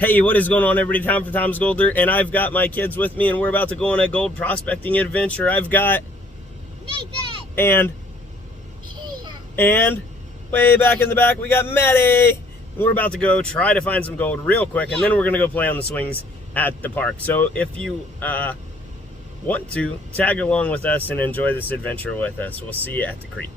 Hey, what is going on, everybody? Time for Tom's Golder, and I've got my kids with me, and we're about to go on a gold prospecting adventure. I've got Nathan and way back in the back we got Maddie. We're about to go try to find some gold real quick, and then we're gonna go play on the swings at the park. So if you want to tag along with us and enjoy this adventure with us, we'll see you at the creek.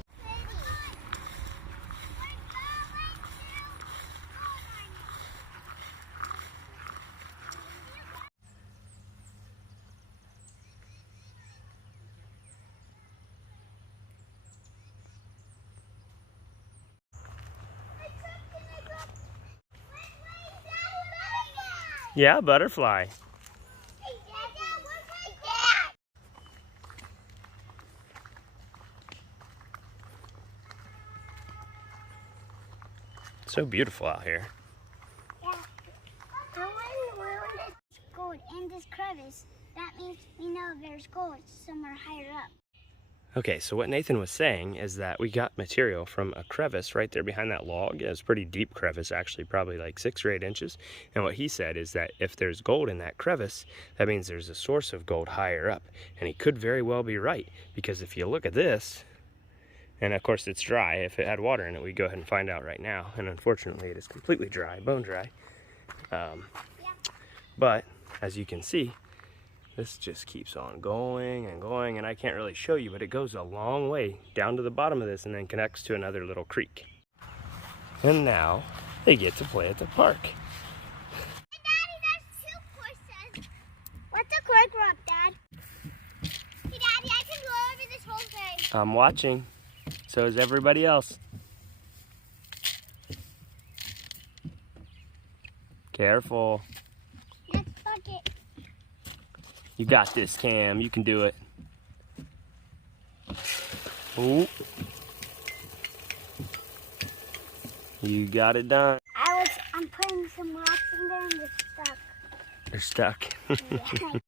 Yeah, butterfly. So beautiful out here. Yeah. I want this gold in this crevice. That means we know there's gold somewhere higher up. Okay, so what Nathan was saying is that we got material from a crevice right there behind that log. It's a pretty deep crevice, actually, probably like 6 or 8 inches. And what he said is that if there's gold in that crevice, that means there's a source of gold higher up. And he could very well be right, because if you look at this, and of course it's dry. If it had water in it, we'd go ahead and find out right now. And unfortunately, it is completely dry, bone dry. But as you can see, this just keeps on going and going, and I can't really show you, but it goes a long way down to the bottom of this and then connects to another little creek. And now they get to play at the park. Hey, Daddy, there's 2 courses. What's a quick rock, Dad? Hey, Daddy, I can go over this whole thing. I'm watching. So is everybody else. Careful. Next bucket. You got this, Cam. You can do it. Ooh. You got it done. I'm putting some rocks in there and they're stuck. They're stuck. Yeah.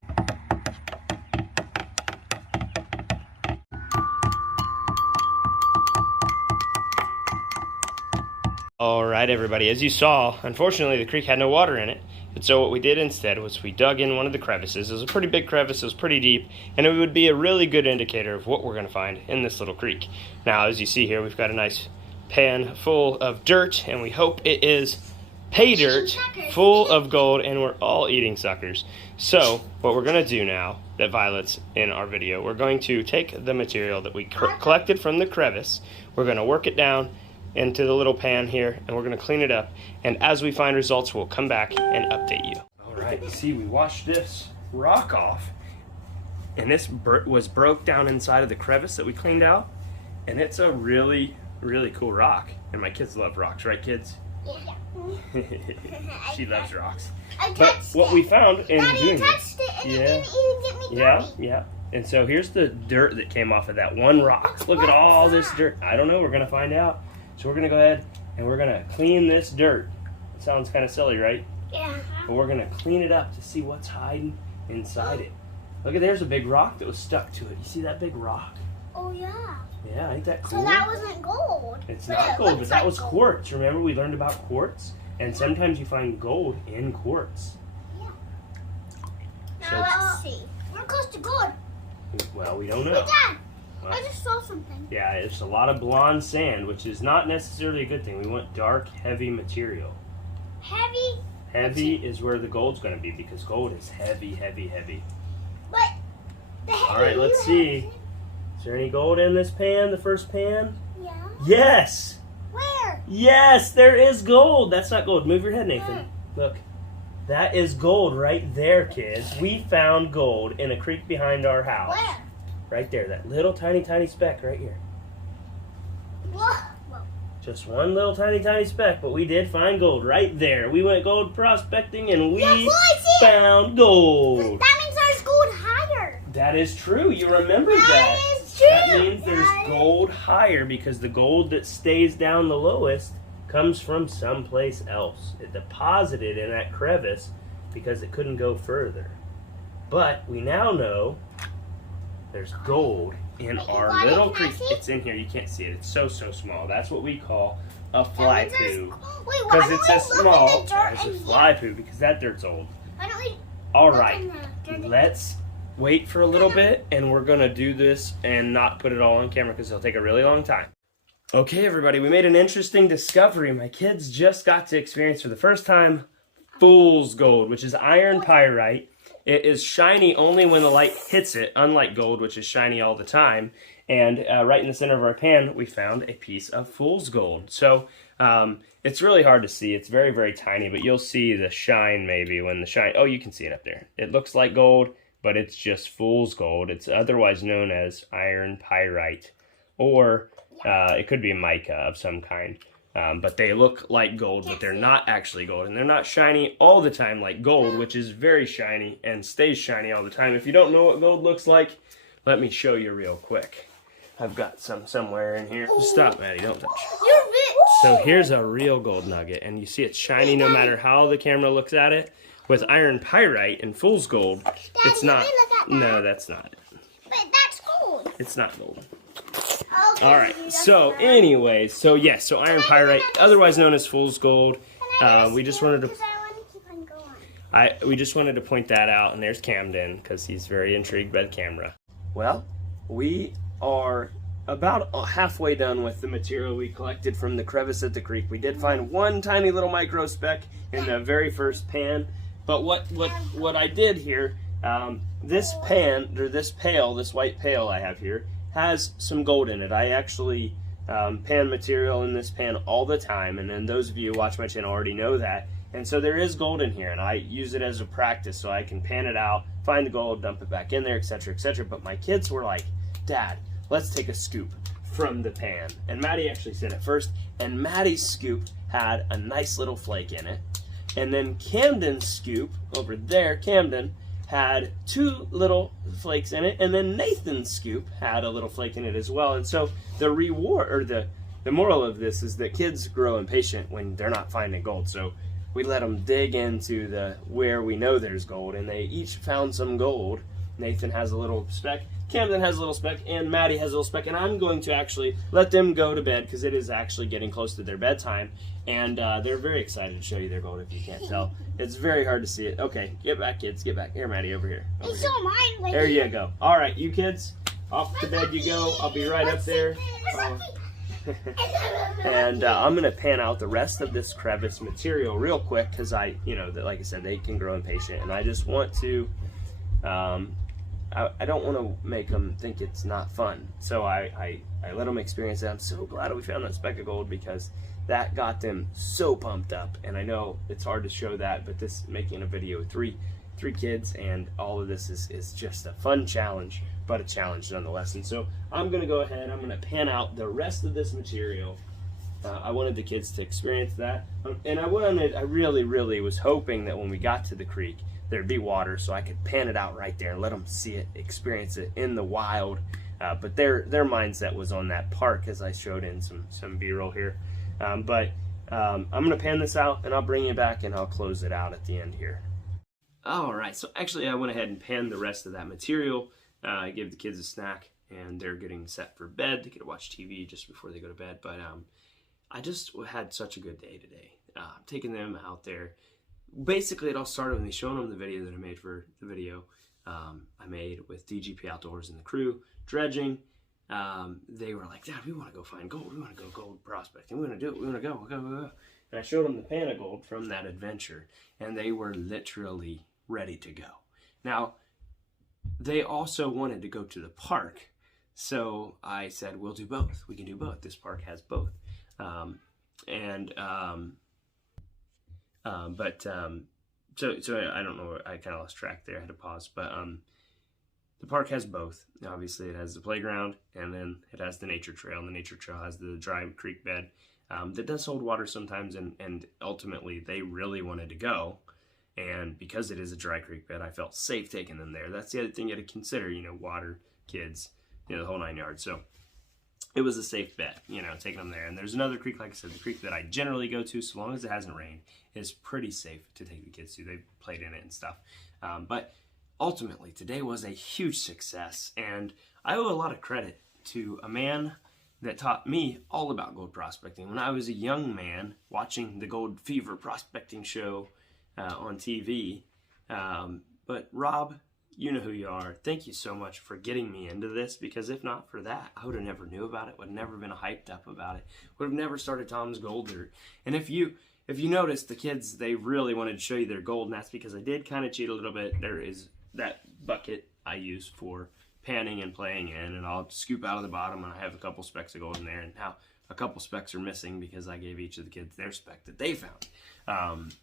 All right, everybody. As you saw, unfortunately, the creek had no water in it. And so what we did instead was we dug in one of the crevices. It was a pretty big crevice. It was pretty deep. And it would be a really good indicator of what we're going to find in this little creek. Now, as you see here, we've got a nice pan full of dirt. And we hope it is pay dirt full of gold. And we're all eating suckers. So what we're going to do now that Violet's in our video, we're going to take the material that we collected from the crevice. We're going to work it down into the little pan here, and we're going to clean it up, and as we find results, we'll come back and update you. All right, you see, we washed this rock off, and this was broke down inside of the crevice that we cleaned out, and it's a really, really cool rock, and my kids love rocks, right, kids? Yeah. She loves rocks. I But touched what it. we found in Daddy, doing you touched it and it didn't even get me dirty. yeah, and so here's the dirt that came off of that one rock. Look at all this dirt. I don't know, we're going to find out. So we're going to go ahead and we're going to clean this dirt. It sounds kind of silly, right? Yeah. But we're going to clean it up to see what's hiding inside it. Look at, there's a big rock that was stuck to it. You see that big rock? Oh, yeah. Yeah, ain't that cool? So that wasn't gold. It's but not it gold, but looks that like was gold. quartz. Remember, we learned about quartz? And sometimes you find gold in quartz. Yeah. So Now let's see. We're close to gold. well, we don't know. Hey, Dad. Well, I just saw something. yeah, it's a lot of blonde sand, which is not necessarily a good thing. We want dark, heavy material. Heavy. Heavy is where the gold's going to be, because gold is heavy, heavy, heavy. But the heavy. All right, let's see. Is there any gold in this pan, the first pan? Yeah. Yes! Where? Yes, there is gold. That's not gold. Move your head, Nathan. Look. That is gold right there, kids. We found gold in a creek behind our house. Where? Right there, that little tiny speck right here. Whoa. Just one little tiny speck, but we did find gold right there. We went gold prospecting and we Yes, I see it. found gold. That means there's gold higher. That is true. You remembered that. That is true. That means there's That is- gold higher, because the gold that stays down the lowest comes from someplace else. It deposited in that crevice because it couldn't go further. But we now know there's gold in Wait, our Ivani, little can I creek. see? It's in here. You can't see it. It's so small. That's what we call a fly poo. Wait, why Because don't it's we as look small in the dirt as a in fly here? poo, because that dirt's old. Why don't we All look right, in the dirt in let's wait for a little bit, and we're gonna do this and not put it all on camera because it'll take a really long time. Okay, everybody, we made an interesting discovery. My kids just got to experience for the first time fool's gold, which is iron pyrite. It is shiny only when the light hits it, unlike gold, which is shiny all the time. And right in the center of our pan, we found a piece of fool's gold. So it's really hard to see. It's very, very tiny, but you'll see the shine maybe when the shine. Oh, you can see it up there. It looks like gold, but it's just fool's gold. It's otherwise known as iron pyrite, or it could be mica of some kind. But they look like gold, but they're not actually gold. And they're not shiny all the time like gold, which is very shiny and stays shiny all the time. If you don't know what gold looks like, let me show you real quick. I've got some somewhere in here. Stop, Maddie, don't touch. You're rich. So here's a real gold nugget, and you see it's shiny no matter how the camera looks at it. With iron pyrite and fool's gold, it's Daddy, not. let me look at that. No, that's not it. But that's gold. It's not gold. Okay, All right. that's So, fine. anyways, so yes, so iron pyrite, otherwise known as fool's gold. We just wanted to. Because I want to keep on going. We just wanted to point that out, and there's Camden because he's very intrigued by the camera. Well, we are about halfway done with the material we collected from the crevice at the creek. We did find one tiny little micro speck in the very first pan, but what I did here, this pan or this pail, this white pail I have here, has some gold in it. I actually pan material in this pan all the time, and then those of you who watch my channel already know that. And so there is gold in here, and I use it as a practice so I can pan it out, find the gold, dump it back in there, etc., etc. But my kids were like, Dad, let's take a scoop from the pan. And Maddie actually said it first, and Maddie's scoop had a nice little flake in it. And then Camden's scoop, over there, Camden, had two little flakes in it, and then Nathan's scoop had a little flake in it as well. And so the reward, or the moral of this is that kids grow impatient when they're not finding gold. So we let them dig into where we know there's gold, and they each found some gold. Nathan has a little speck, Camden has a little speck, and Maddie has a little speck, and I'm going to actually let them go to bed because it is actually getting close to their bedtime, and they're very excited to show you their gold if you can't tell. It's very hard to see it. Okay, get back, kids, get back. Here, Maddie, over here. Over It's here. all mine. Like, There you go. All right, you kids, off to bed you go. I'll be right up there. And I'm going to pan out the rest of this crevice material real quick because like I said, they can grow impatient, and I just want to, I don't want to make them think it's not fun. So I let them experience it. I'm so glad we found that speck of gold because that got them so pumped up. And I know it's hard to show that, but this making a video with three kids and all of this is just a fun challenge, but a challenge nonetheless. And so I'm going to go ahead, I'm going to pan out the rest of this material. I wanted the kids to experience that. And I really, really was hoping that when we got to the creek, there'd be water so I could pan it out right there and let them see it, experience it in the wild. But their mindset was on that park, as I showed in some B-roll here. I'm going to pan this out, and I'll bring you back, and I'll close it out at the end here. All right, so actually I went ahead and panned the rest of that material. I gave the kids a snack, and they're getting set for bed. They get to watch TV just before they go to bed. But I just had such a good day today. Taking them out there. Basically, it all started with me showing them the video that I made for the video I made with DGP Outdoors and the crew, dredging. They were like, Dad, we want to go find gold. We want to go gold prospecting. We want to do it. We want to go. And I showed them the pan of gold from that adventure, and they were literally ready to go. Now, they also wanted to go to the park, so I said, we'll do both. We can do both. This park has both. So I don't know, I kind of lost track there. I had to pause, but the park has both. Obviously, it has the playground, and then it has the nature trail, and the nature trail has the dry creek bed that does hold water sometimes, and ultimately, they really wanted to go, and because it is a dry creek bed, I felt safe taking them there. That's the other thing you had to consider, water, kids, the whole 9 yards. So it was a safe bet, taking them there. And there's another creek, like I said, the creek that I generally go to, so long as it hasn't rained, is pretty safe to take the kids to. They've played in it and stuff. But ultimately, today was a huge success, and I owe a lot of credit to a man that taught me all about gold prospecting. When I was a young man watching the Gold Fever prospecting show on TV. But Rob, you know who you are. Thank you so much for getting me into this, because if not for that, I would have never knew about it, would have never been hyped up about it, would have never started Tom's Gold Dirt. And if you notice, the kids, they really wanted to show you their gold, and that's because I did kind of cheat a little bit. There is that bucket I use for panning and playing in, and I'll scoop out of the bottom, and I have a couple specks of gold in there, and now a couple specks are missing because I gave each of the kids their speck that they found.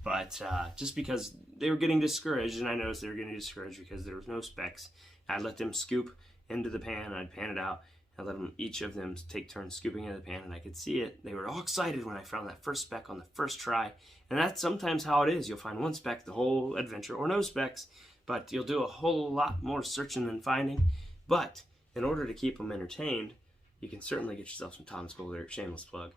But just because they were getting discouraged, and I noticed they were getting discouraged because there was no specks, I'd let them scoop into the pan, I'd pan it out, I let them, each of them take turns scooping into the pan, and I could see it. They were all excited when I found that first speck on the first try, and that's sometimes how it is. You'll find one speck the whole adventure, or no specks, but you'll do a whole lot more searching than finding. But in order to keep them entertained, you can certainly get yourself some Tom's Gold Dirt, shameless plug,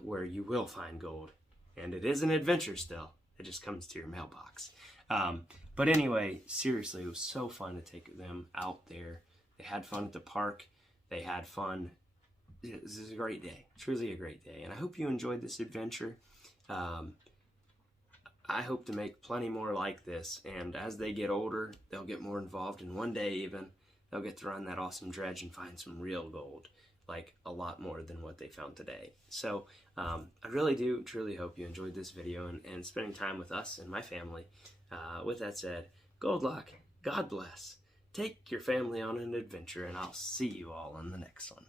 where you will find gold. And it is an adventure still. It just comes to your mailbox. But anyway, seriously, it was so fun to take them out there. They had fun at the park. They had fun. This is a great day, truly a great day. And I hope you enjoyed this adventure. I hope to make plenty more like this. And as they get older, they'll get more involved. And one day even, they'll get to run that awesome dredge and find some real gold, like a lot more than what they found today. So I really do truly hope you enjoyed this video and spending time with us and my family. With that said, good luck, God bless. Take your family on an adventure, and I'll see you all on the next one.